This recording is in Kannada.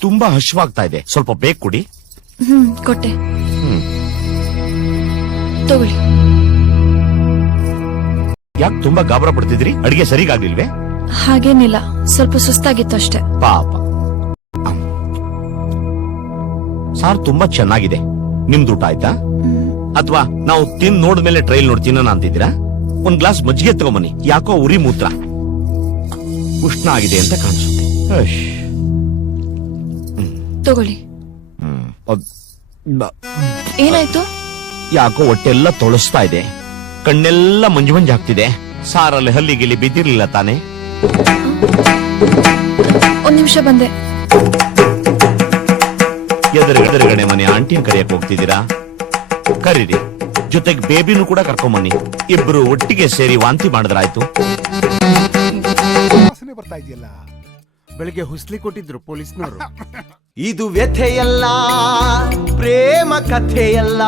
ತುಂಬಾ ಹಶ್ವಾಗ್ತಾ ಇದೆ. ಸ್ವಲ್ಪ ಬೇಕ್ ಕುಡಿ. ಹ್ಮ್ ಕೊಟ್ಟೆ. ಹ್ಮ್. ತಗೊಳ್ಳಿ. ಯಾಕೆ ತುಂಬಾ ಗಾಬರ ಪಡ್ತಿದ್ರಿ ಅಡಿಗೆ ಸರಿಗಾಗ್ಲಿಲ್ವೇ? ಹಾಗೇನಿಲ್ಲ. ಸ್ವಲ್ಪ ಸುಸ್ತಾಗಿತ್ತು ಅಷ್ಟೇ. ಪಾಪ. ಅಮ್. ಸಾರ್ ತುಂಬಾ ಚೆನ್ನಾಗಿದೆ. ನಿಮ್ದು ಊಟ ಆಯ್ತಾ? ಅಥವಾ ನಾವು ತಿನ್ ತಿಂದ್ ನೋಡಿದ್ಮೇಲೆ ಟ್ರೈಲ್ ನೋಡಿ ತಿನ್ನೋಣ ಅಂತಿದ್ದೀರಾ? ಒಂದ್ ಗ್ಲಾಸ್ ಮಜ್ಜಿಗೆ ತಗೊಂಬನ್ನಿ. ಯಾಕೋ ಉರಿ ಮೂತ್ರ. ಉಷ್ಣ ಆಗಿದೆ ಅಂತ ಕಾಣಿಸುತ್ತೆ. ಅಶ್. ತಗೊಳ್ಳಿ. ಹ್ಮ್. ಅದ್- ಬ- ಏನಾಯ್ತು? ಯಾಕೋ ಹೊಟ್ಟೆಲ್ಲ ತೊಳಸ್ತಾ ಇದೆ. ಕಣ್ಣೆಲ್ಲ ಮಂಜು ಮಂಜು ಆಗ್ತಿದೆ. ಸಾರಲ್ಲಿ ಹಲ್ಲಿಗಿಲ್ಲಿ ಬಿದ್ದಿರ್ಲಿಲ್ಲ ತಾನೆ. ಒಂದ್ ನಿಮಿಷ ಬಂದೆ. ಎದುರು ಎದುರುಗಡೆ ಮನೆ ಆಂಟಿ ಕರೆಯಕ್ ಹೋಗ್ತಿದ್ದೀರಾ? ಕರೀರಿ. ಜೊತೆಗೆ ಬೇಬಿನೂ ಕೂಡ ಕರ್ಕೊಂಬನ್ನಿ. ಇಬ್ರು ಒಟ್ಟಿಗೆ ಸೇರಿ ವಾಂತಿ ಮಾಡಿದ್ರಾಯ್ತು. ವಾಸನೆ ಬರ್ತಾ ಇದೆಯಲ್ಲ? ಬೆಳಿಗ್ಗೆ ಹುಸ್ಲಿ ಕೊಟ್ಟಿದ್ರು ಪೊಲೀಸ್ನವರು. ಇದು ವ್ಯಥೆಯಲ್ಲ ಪ್ರೇಮ ಕಥೆಯಲ್ಲ.